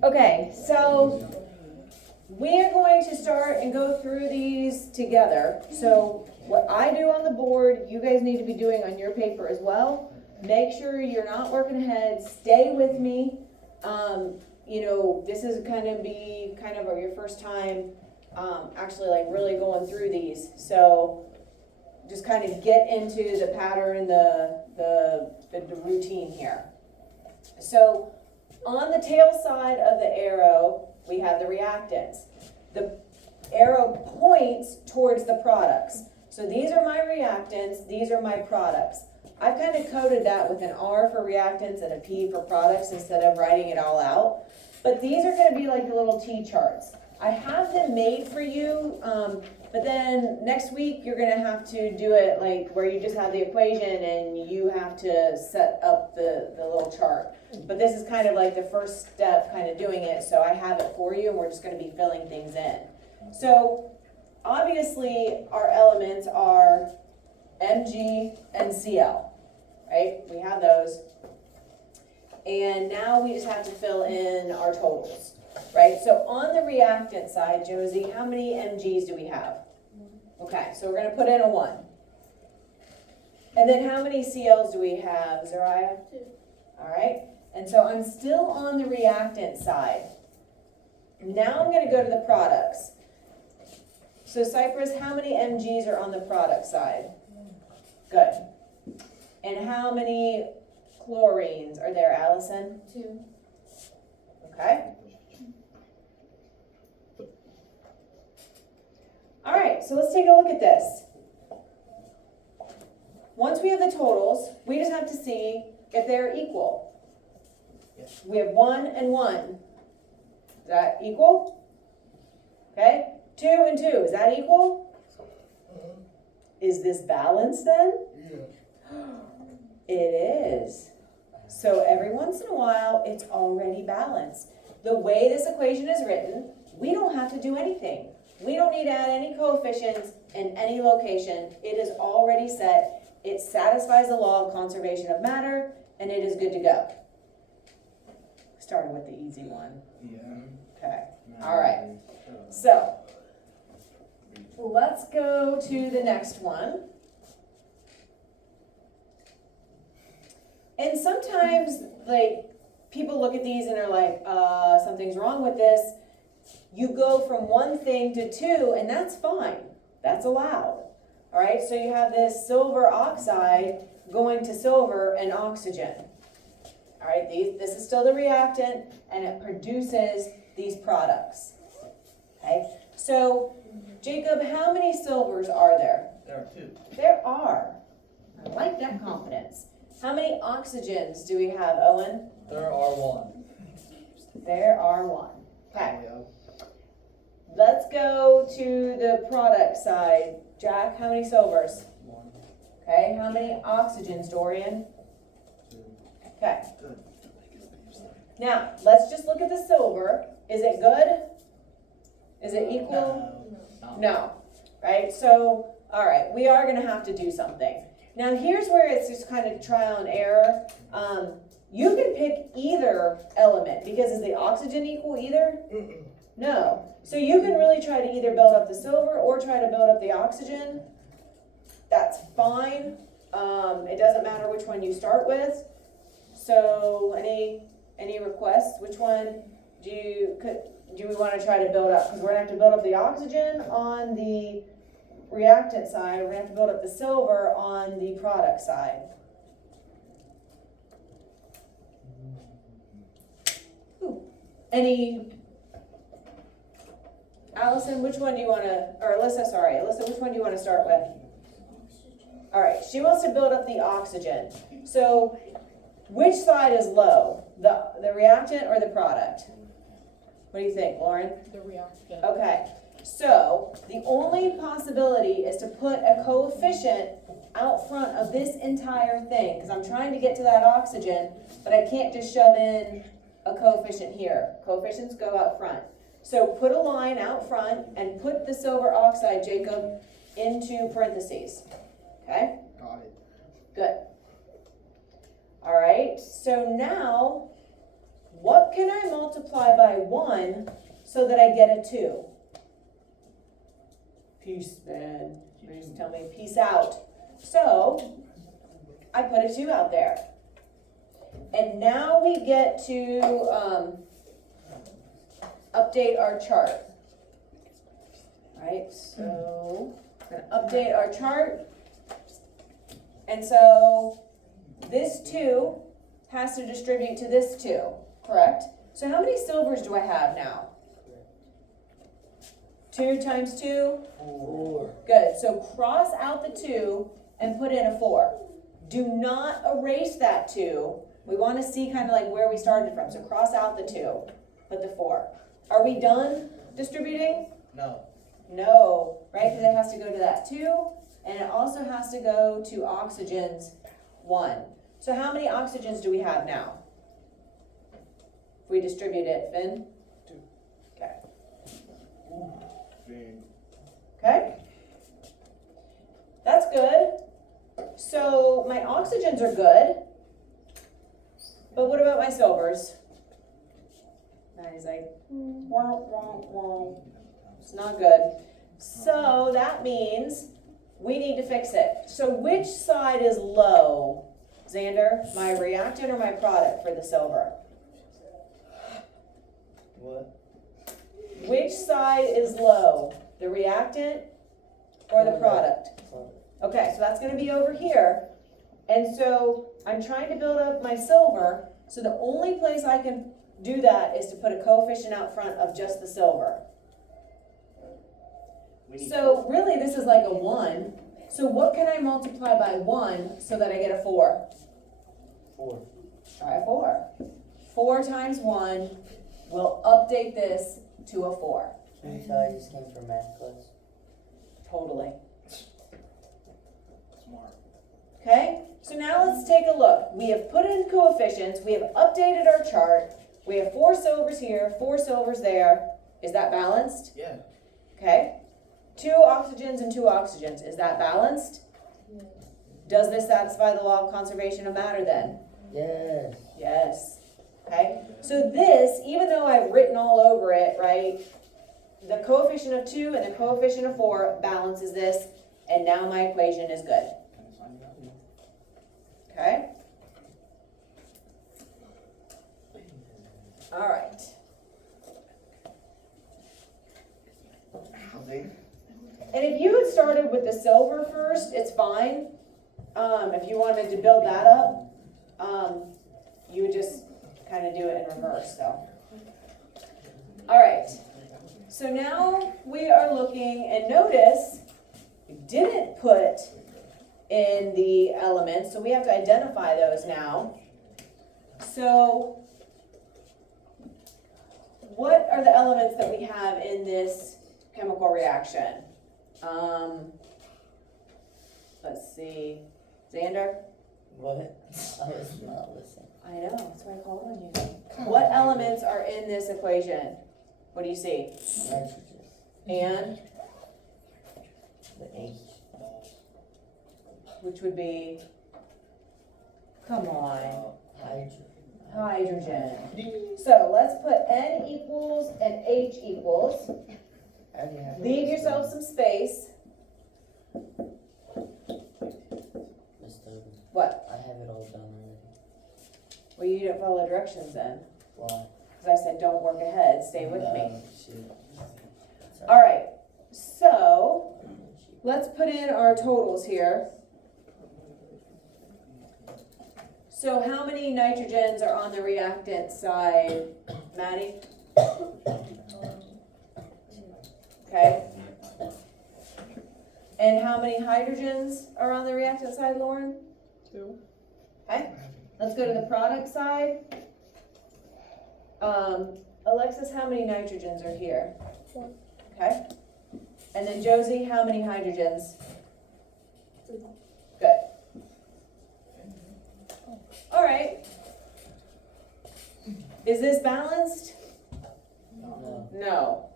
Okay, so we are going to start and go through these together. So what I do on the board, you guys need to be doing on your paper as well. Make sure you're not working ahead. Stay with me. You know, this is kind of your first time actually like really going through these. So just kind of get into the pattern, the routine here. So on the tail side of the arrow, we have the reactants. The arrow points towards the products. So these are my reactants, these are my products. I've kind of coded that with an R for reactants and a P for products instead of writing it all out. But these are going to be like the little T-charts. I have them made for you, but then next week you're going to have to do it like where you just have the equation and you have to set up the little chart. But this is kind of like the first step kind of doing it, so I have it for you and we're just going to be filling things in. So obviously our elements are Mg and Cl, right? We have those. And now we just have to fill in our totals, right? So on the reactant side, Josie, how many Mgs do we have? Okay, so we're going to put in a 1. And then how many Cls do we have, Zariah? 2. All right, and so I'm still on the reactant side. Now I'm going to go to the products. So Cypress, how many Mgs are on the product side? Good. And how many chlorines are there, Allison? 2. Okay. All right, so let's take a look at this. Once we have the totals, we just have to see if they're equal. We have 1 and 1. Is that equal? Okay. 2 and 2, is that equal? Is this balanced then? Yeah. It is. So every once in a while, it's already balanced. The way this equation is written, we don't have to do anything. We don't need to add any coefficients in any location. It is already set. It satisfies the law of conservation of matter, and it is good to go. Started with the easy one. Yeah. Okay. All right. So let's go to the next one. And sometimes, like, people look at these and are like, something's wrong with this. You go from one thing to 2, and that's fine. That's allowed. All right, so you have this silver oxide going to silver and oxygen. All right, this is still the reactant, and it produces these products. Okay, so Jacob, how many silvers are there? There are 2. There are. I like that confidence. How many oxygens do we have, Owen? There are 1. There are 1. Okay. Let's go to the product side. Jack, how many silvers? 1. Okay. How many oxygens, Dorian? 2. Okay. Now, let's just look at the silver. Is it good? Is it equal? No. Right? So, all right, we are going to have to do something. Now, here's where it's just kind of trial and error. You can pick either element, because is the oxygen equal either? No. So you can really try to either build up the silver or try to build up the oxygen. That's fine. It doesn't matter which one you start with. So any requests? Which one do we want to try to build up? Because we're going to have to build up the oxygen on the reactant side. We're going to have to build up the silver on the product side. Ooh. Allison, which one do you want to, or Alyssa, which one do you want to start with? All right, she wants to build up the oxygen. So which side is low? The reactant or the product? What do you think, Lauren? The reactant. Okay, so the only possibility is to put a coefficient out front of this entire thing, because I'm trying to get to that oxygen, but I can't just shove in a coefficient here. Coefficients go out front. So put a line out front and put the silver oxide, Jacob, into parentheses. Okay? Got it. Good. All right, so now what can I multiply by 1 so that I get a 2? Peace, man. Please tell me peace out. So, I put a 2 out there. And now we get to update our chart. Right, so we're gonna update our chart. And so this 2 has to distribute to this 2, correct? So how many silvers do I have now? 2 times 2? 4. Good, so cross out the 2 and put in a 4. Do not erase that 2. We want to see kind of like where we started from. So cross out the 2, put the 4. Are we done distributing? No. No, right? Because it has to go to that 2, and it also has to go to oxygens 1. So how many oxygens do we have now? If we distribute it, Finn? 2. Okay. Big. Okay? That's good. So my oxygens are good. But what about my silvers? And he's like, wah, wah, wah. It's not good. So that means we need to fix it. So which side is low, Xander? My reactant or my product for the silver? What? Which side is low? The reactant or the product? Okay, so that's going to be over here. And so I'm trying to build up my silver. So the only place I can do that is to put a coefficient out front of just the silver. So really this is like a 1. So what can I multiply by 1 so that I get a 4? 4. Try 4. 4 times 1 will update this to a 4. Can you tell I just came from math class? Totally. Smart. Okay, so now let's take a look. We have put in coefficients, we have updated our chart, we have 4 silvers here, 4 silvers there. Is that balanced? Yeah. Okay. 2 oxygens and 2 oxygens. Is that balanced? Does this satisfy the law of conservation of matter then? Yes. Yes. Okay, so this, even though I've written all over it, right, the coefficient of 2 and the coefficient of 4 balances this, and now my equation is good. Can I sign that one? Okay? All right. And if you had started with the silver first, it's fine. If you wanted to build that up, you would just kind of do it in reverse, so. All right, so now we are looking, and notice we didn't put in the elements, so we have to identify those now. So what are the elements that we have in this chemical reaction? Let's see, Xander? What? I was not listening. I know, that's why I called on you. What elements are in this equation? What do you see? Nitrogen. And, The H. which would be, come on, Hydrogen. hydrogen. So let's put N equals and H equals. I already have Leave it. yourself some space. Miss Tobin, What? I have it all done already. Well, you didn't follow directions then. Why? Because I said, don't work ahead, stay with me. Shoot. All right, so let's put in our totals here. So how many nitrogens are on the reactant side, Maddie? Okay. And how many hydrogens are on the reactant side, Lauren? 2. Okay, let's go to the product side. Alexis, how many nitrogens are here? 4. Okay. And then Josie, how many hydrogens? 3. Good. All right. Is this balanced? No. No.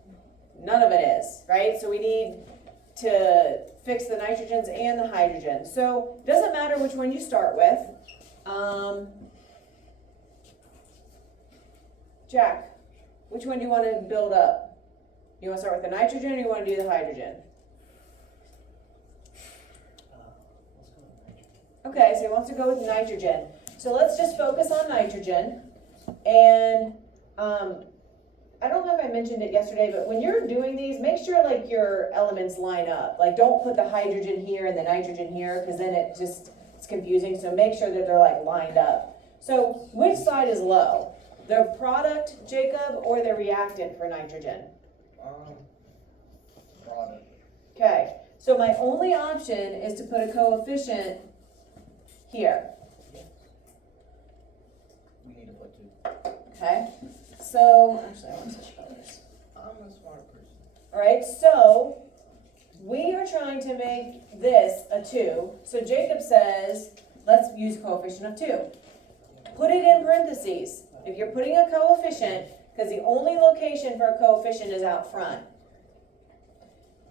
None of it is, right? So we need to fix the nitrogens and the hydrogen. So it doesn't matter which one you start with. Jack, which one do you want to build up? You want to start with the nitrogen or you want to do the hydrogen? Let's go with nitrogen. Okay, so he wants to go with nitrogen. So let's just focus on nitrogen. And I don't know if I mentioned it yesterday, but when you're doing these, make sure like your elements line up. Like don't put the hydrogen here and the nitrogen here, because then it's confusing. So make sure that they're like lined up. So which side is low? The product, Jacob, or the reactant for nitrogen? Product. Okay, so my only option is to put a coefficient here. We need to put two. Okay, so actually I want to switch colors. I'm a smart person. All right, so we are trying to make this a 2. So Jacob says, let's use coefficient of 2. Put it in parentheses. If you're putting a coefficient, because the only location for a coefficient is out front.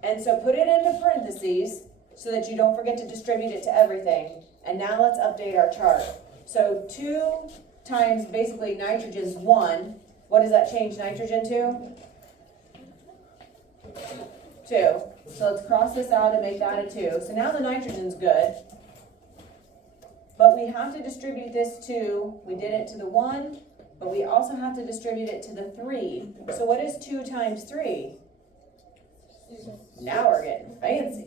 And so put it into parentheses so that you don't forget to distribute it to everything. And now let's update our chart. So 2 times basically nitrogen's 1. What does that change nitrogen to? 2. So let's cross this out and make that a 2. So now the nitrogen's good. But we have to distribute this to, we did it to the 1, but we also have to distribute it to the 3. So what is 2 times 3? Now we're getting fancy.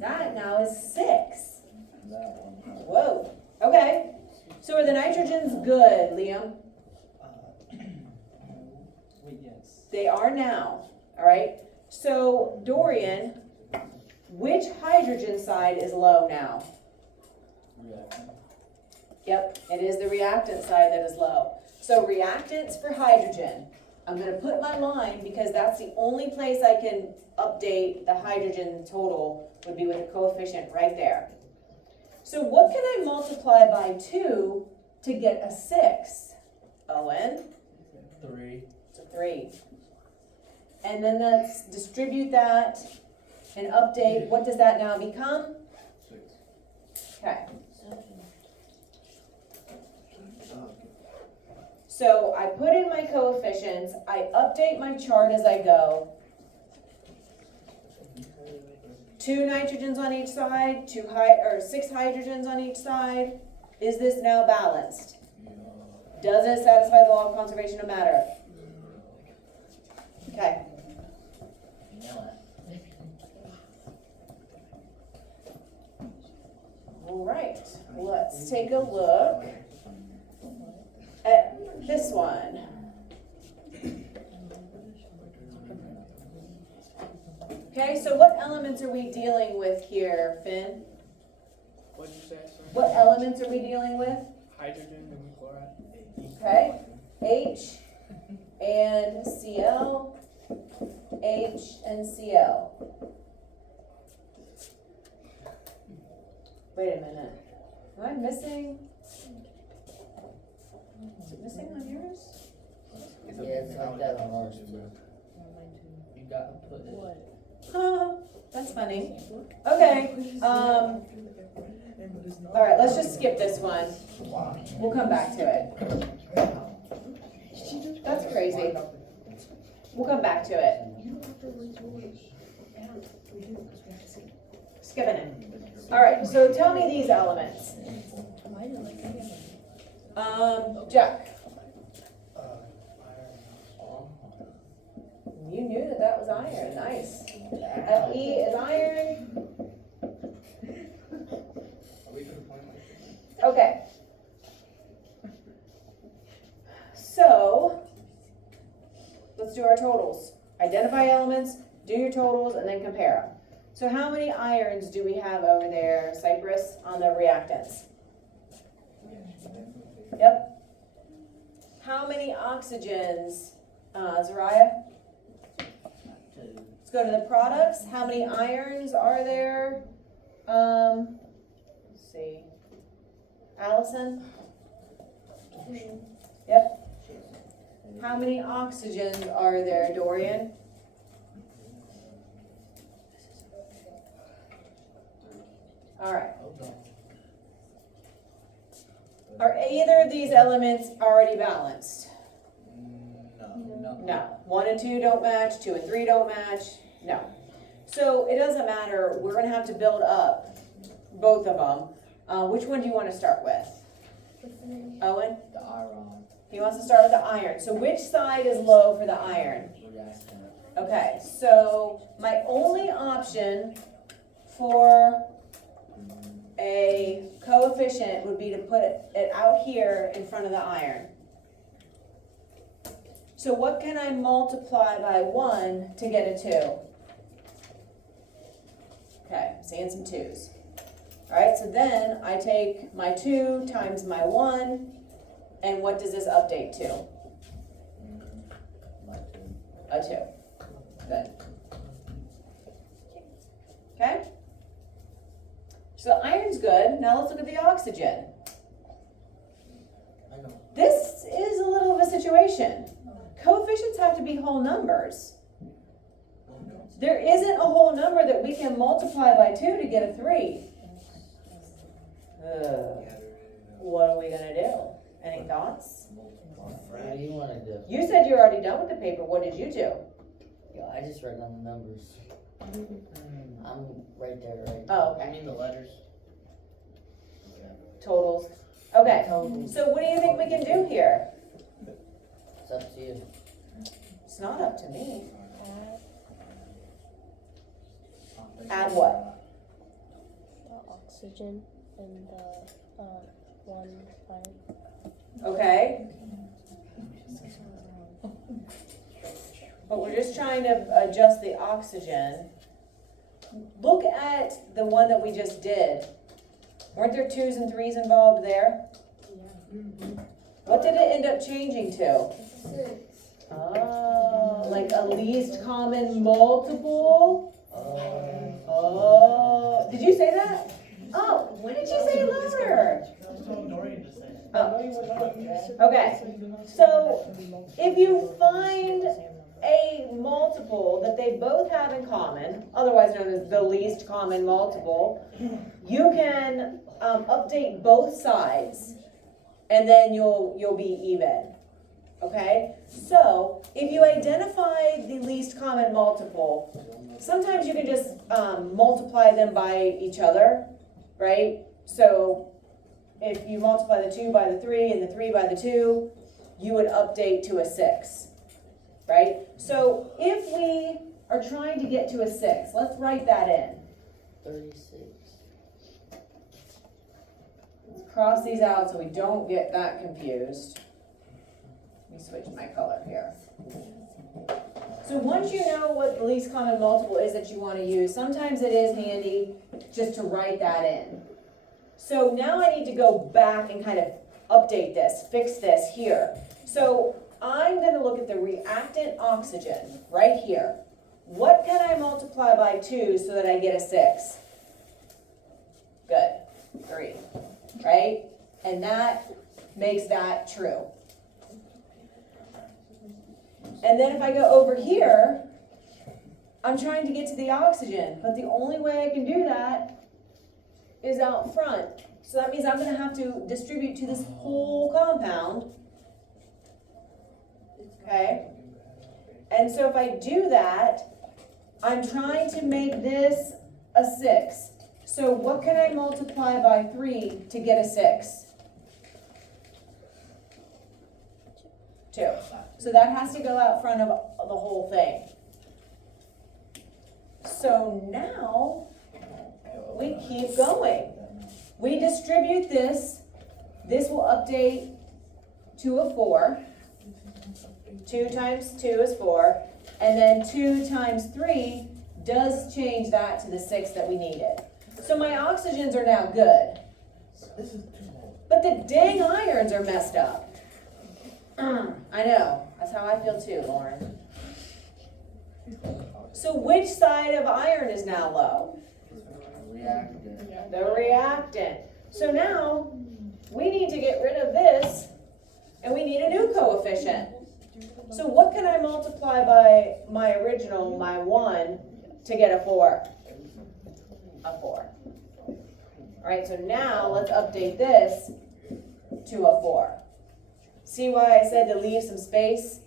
That now is 6. Whoa. Okay. So are the nitrogens good, Liam? Wait, yes. They are now. All right. So Dorian, which hydrogen side is low now? Reactant. Yep, it is the reactant side that is low. So reactants for hydrogen. I'm going to put my line because that's the only place I can update the hydrogen total would be with a coefficient right there. So what can I multiply by 2 to get a 6? Owen? 3. It's a 3. And then let's distribute that and update. What does that now become? 6. Okay. So I put in my coefficients, I update my chart as I go. 2 nitrogens on each side, 6 hydrogens on each side. Is this now balanced? Does it satisfy the law of conservation of matter? Okay. All right, let's take a look at this one. Okay, so what elements are we dealing with here, Finn? What did you say, sir? What elements are we dealing with? Hydrogen and chloride. Okay, H and Cl, H and Cl. Wait a minute, am I missing? Is it missing on yours? Yeah, it's like that on ours too. You gotta put it. Huh, that's funny. Okay, all right, let's just skip this one. We'll come back to it. That's crazy. We'll come back to it. Skipping it. All right, so tell me these elements. Jack, you knew that was iron. Nice. Fe is iron. Okay. So, let's do our totals. Identify elements, do your totals, and then compare them. So how many irons do we have over there, Cypress, on the reactants? Yep. How many oxygens, Zariah? 2. Let's go to the products. How many irons are there? Let's see. Allison? Yep. How many oxygens are there, Dorian? All right. Are either of these elements already balanced? No. 1 and 2 don't match, 2 and 3 don't match, no. So it doesn't matter, we're gonna have to build up both of them. Which one do you wanna start with? Owen? The iron He wants to start with the iron. So which side is low for the iron? reactant. Okay, so my only option for a coefficient would be to put it out here in front of the iron. So what can I multiply by 1 to get a 2? Okay, I'm seeing some 2's. All right, so then I take my 2 times my 1, and what does this update to? My two. A 2. Good. Okay? So iron's good. Now let's look at the oxygen. I know. This is a little of a situation. Coefficients have to be whole numbers. There isn't a whole number that we can multiply by 2 to get a 3. What are we gonna do? Any thoughts? What do you wanna do? You said you're already done with the paper. What did you do? Yeah, I just wrote down the numbers. I'm right there, right? Oh, I okay. mean the letters. Totals. Okay. So what do you think we can do here? It's up to you. It's not up to me. Add what? The oxygen and the one iron. Okay. But we're just trying to adjust the oxygen. Look at the one that we just did. Weren't there 2's and 3's involved there? What did it end up changing to? 6. Oh, like a least common multiple? Oh. Oh, did you say that? Oh, when did you say it louder? I was told Dorian to say it. Oh, okay. So if you find a multiple that they both have in common, otherwise known as the least common multiple, you can update both sides, and then you'll be even. Okay? So if you identify the least common multiple, sometimes you can just multiply them by each other, right? So if you multiply the 2 by the 3 and the 3 by the 2, you would update to a 6, right? So if we are trying to get to a 6, let's write that in. 36. Let's cross these out so we don't get that confused. Let me switch my color here. So once you know what the least common multiple is that you want to use, sometimes it is handy just to write that in. So now I need to go back and kind of update this, fix this here. So I'm going to look at the reactant oxygen right here. What can I multiply by 2 so that I get a 6? Good. 3. Right? And that makes that true. And then if I go over here, I'm trying to get to the oxygen, but the only way I can do that is out front. So that means I'm going to have to distribute to this whole compound. Okay? And so if I do that, I'm trying to make this a 6. So what can I multiply by 3 to get a 6? 2. So that has to go out front of the whole thing. So now we keep going. We distribute this. This will update to a 4. 2 times 2 is 4. And then 2 times 3 does change that to the 6 that we needed. So my oxygens are now good. But the dang irons are messed up. I know. That's how I feel too, Lauren. So which side of iron is now low? Reactant. The reactant. So now we need to get rid of this and we need a new coefficient. So what can I multiply by my original, my 1, to get a 4? A 4. All right, so now let's update this to a 4. See why I said to leave some space?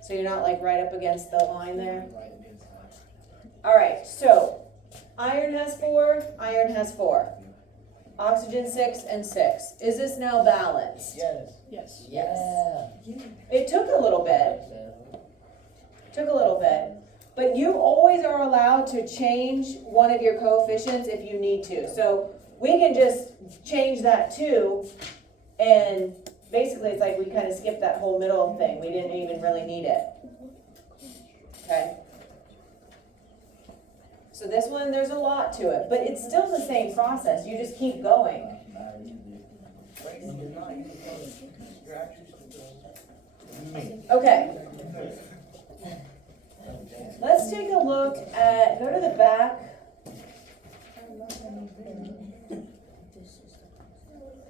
So So you're not like right up against the line there? Right against that. Alright, so iron has 4, iron has 4. Oxygen 6 and 6. Is this now balanced? Yes. Yes. Yeah. It took a little bit. But you always are allowed to change one of your coefficients if you need to. So we can just change that too, and basically it's like we kind of skipped that whole middle thing. We didn't even really need it. Okay? So this one, there's a lot to it, but it's still the same process. You just keep going. Wait, you're not, you're actually still. Okay. Let's take a look at, go to the back.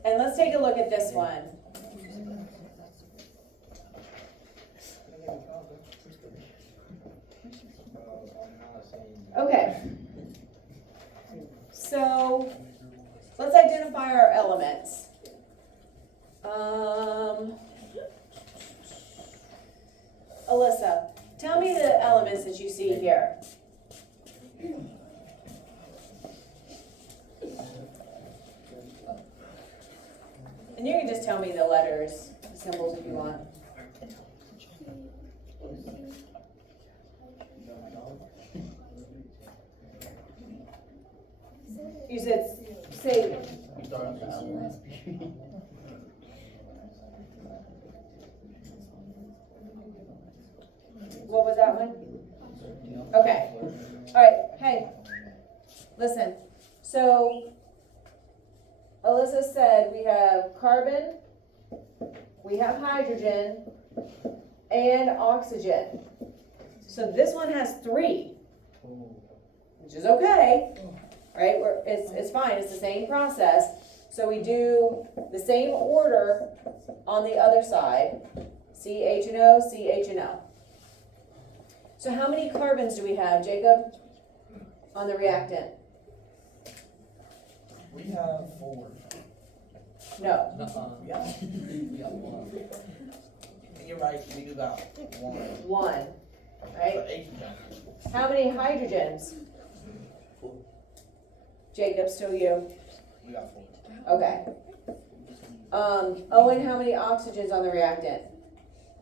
And let's take a look at this one. Okay. So, let's identify our elements. Alyssa, tell me the elements that you see here. And you can just tell me the letters, the symbols if you want. You said, say, We start off the outline. what was that one? Okay. All right. Hey, listen. So, Alyssa said we have carbon, we have hydrogen, and oxygen. So this one has 3, which is okay, right? It's fine. It's the same process. So we do the same order on the other side. CH&O, CH&O. So how many carbons do we have, Jacob, on the reactant? We have 4. No. We got one. You're right, we do got 1. 1, right? But H is How many hydrogens? Jacob, still you. we got 4. Okay. Owen, how many oxygens on the reactant?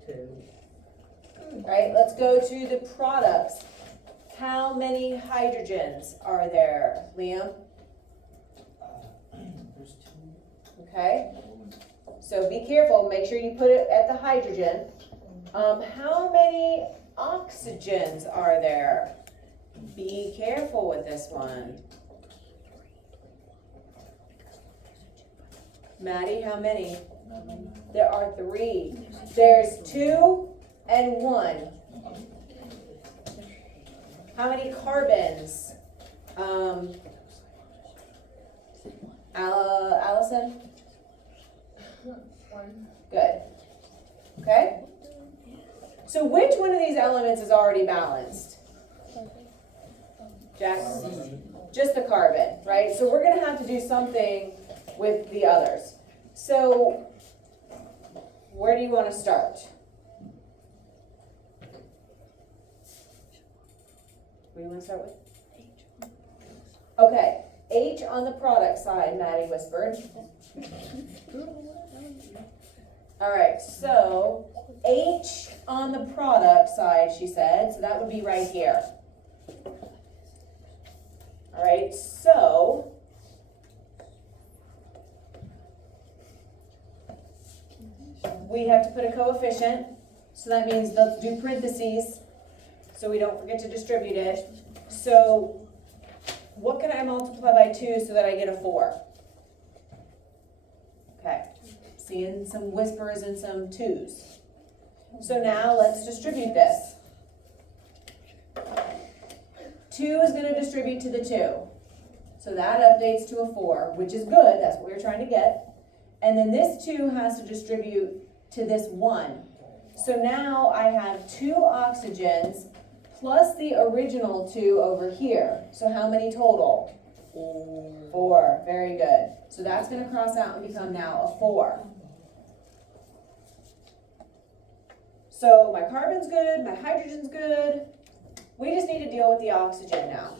2. Right, let's go to the products. How many hydrogens are there, Liam? There's 2. Okay. So be careful, make sure you put it at the hydrogen. How many oxygens are there? Be careful with this one. Maddie, how many? There are 3. There's 2 and 1. How many carbons? Allison? 1. Good. Okay? So which one of these elements is already balanced? Jack? Just the carbon, right? So we're going to have to do something with the others. So where do you want to start? What do you want to start with? Okay, H on the product side, Maddie whispered. All right, so H on the product side, she said, so that would be right here. All right, so we have to put a coefficient, so that means let's do parentheses so we don't forget to distribute it. So what can I multiply by 2 so that I get a 4? Okay, seeing some whispers and some 2s. So now let's distribute this. 2 is going to distribute to the 2. So that updates to a 4, which is good. That's what we were trying to get. And then this 2 has to distribute to this 1. So now I have 2 oxygens plus the original 2 over here. So how many total? 4. Very good. So that's going to cross out and become now a 4. So my carbon's good, my hydrogen's good. We just need to deal with the oxygen now.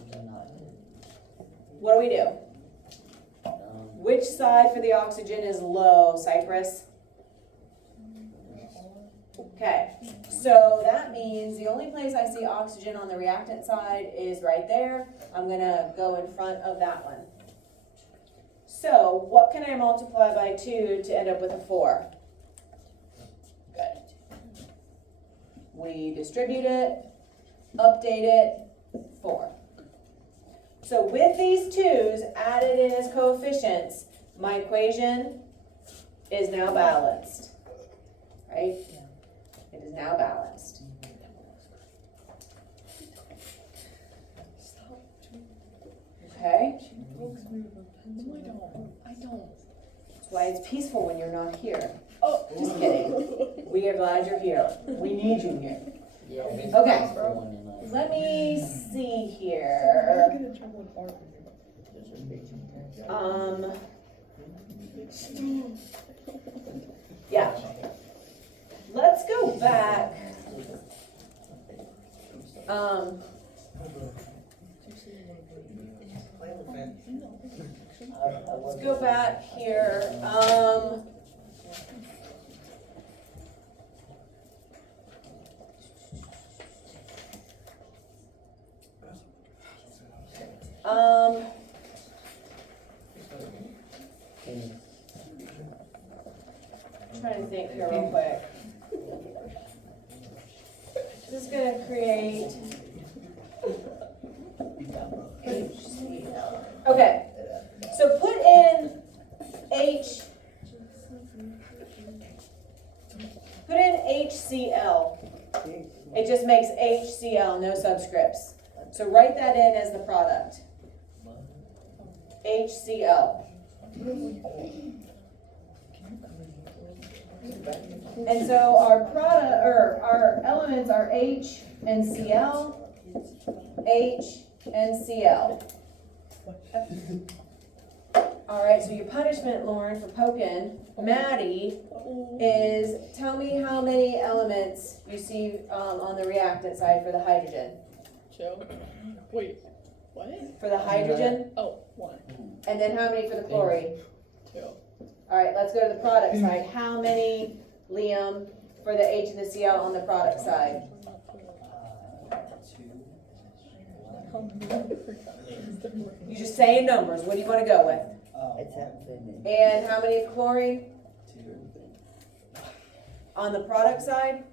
What do we do? Which side for the oxygen is low, Cypress? Okay, so that means the only place I see oxygen on the reactant side is right there. I'm gonna go in front of that one. So what can I multiply by 2 to end up with a 4? Good. We distribute it, update it, 4. So with these 2's added in as coefficients, my equation is now balanced, right? It is now balanced. Okay? I don't. That's why it's peaceful when you're not here. Oh. Just kidding. We are glad you're here. We need you here. Yeah. Okay. Let me see here. Yeah. Let's go back. Let's go back here. I'm trying to think here real quick. This is going to create HCl. Okay, so put in HCl. It just makes HCl, no subscripts. So write that in as the product. HCl. And so our product, or our elements are H and Cl, H and Cl. All right, so your punishment, Lauren, for poking Maddie is, tell me how many elements you see on the reactant side for the hydrogen. Chill. Wait, what? For the hydrogen, Oh, 1, and then how many for the chlorine? 2. All right, let's go to the product side. How many, Liam, for the H and the Cl on the product side? 2. You just saying numbers. What do you want to go with? It's infinite. And how many of chlorine 2. on the product side?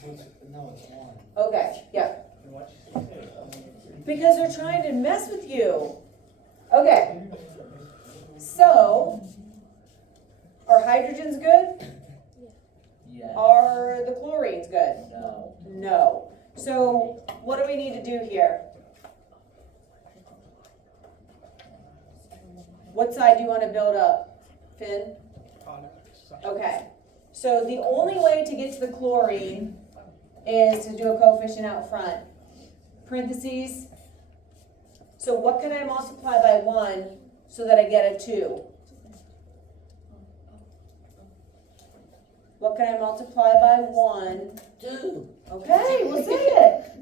So it's, no, it's 1. Okay, yeah. And what you say 2? Because they're trying to mess with you. Okay. So, are hydrogens good? Yes. Are the chlorines good? No. No. So, what do we need to do here? What side do you want to build up, Finn? Okay. So the only way to get to the chlorine is to do a coefficient out front. Parentheses. So what can I multiply by 1 so that I get a 2? What can I multiply by 1? 2. Okay, we'll say it.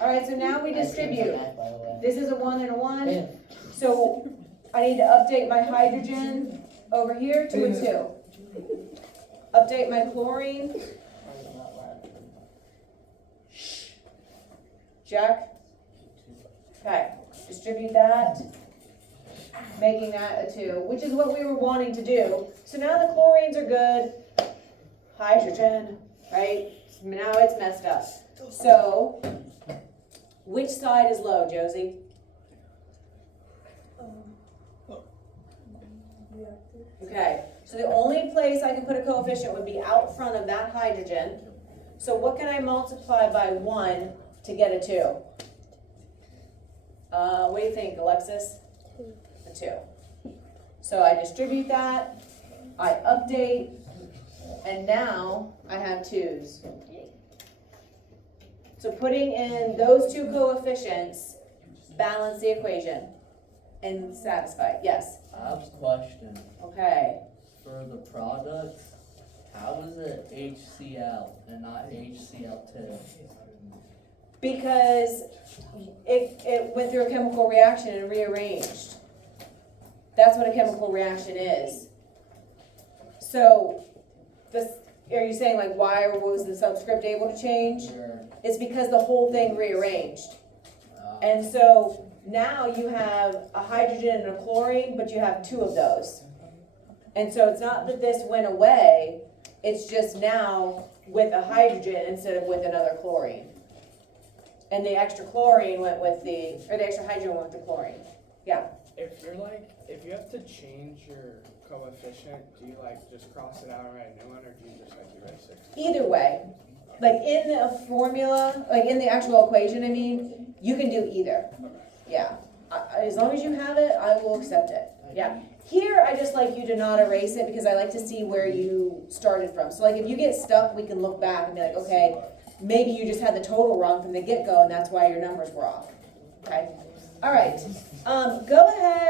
All right, so now we distribute. This is a 1 and a 1. So I need to update my hydrogen over here to a 2. Update my chlorine. Jack? Okay, distribute that, making that a 2, which is what we were wanting to do. So now the chlorines are good. Hydrogen, right? Now it's messed up. So, which side is low, Josie? Okay, so the only place I can put a coefficient would be out front of that hydrogen. So what can I multiply by 1 to get a 2? What do you think, Alexis? A 2. So I distribute that, I update, and now I have 2's. So putting in those 2 coefficients balance the equation and satisfy it. Yes? I have a question. Okay. For the products, How is it HCl and not HCl2? Because it went through a chemical reaction and rearranged. That's what a chemical reaction is. So, are you saying like why was the subscript able to change? Sure. It's because the whole thing rearranged. And so now you have a hydrogen and a chlorine, but you have two of those. And so it's not that this went away, it's just now with a hydrogen instead of with another chlorine. And the extra chlorine went with the extra hydrogen went with the chlorine. Yeah. If you have to change your coefficient, do you like just cross it out and write a new one, or do you just like do it 60? Either way, like in the formula, like in the actual equation, I mean, you can do either. Yeah. As long as you have it, I will accept it. Yeah. Here, I just like you to not erase it because I like to see where you started from. So like if you get stuck, we can look back and be like, okay, maybe you just had the total wrong from the get-go and that's why your numbers were off. Okay? All right. Go ahead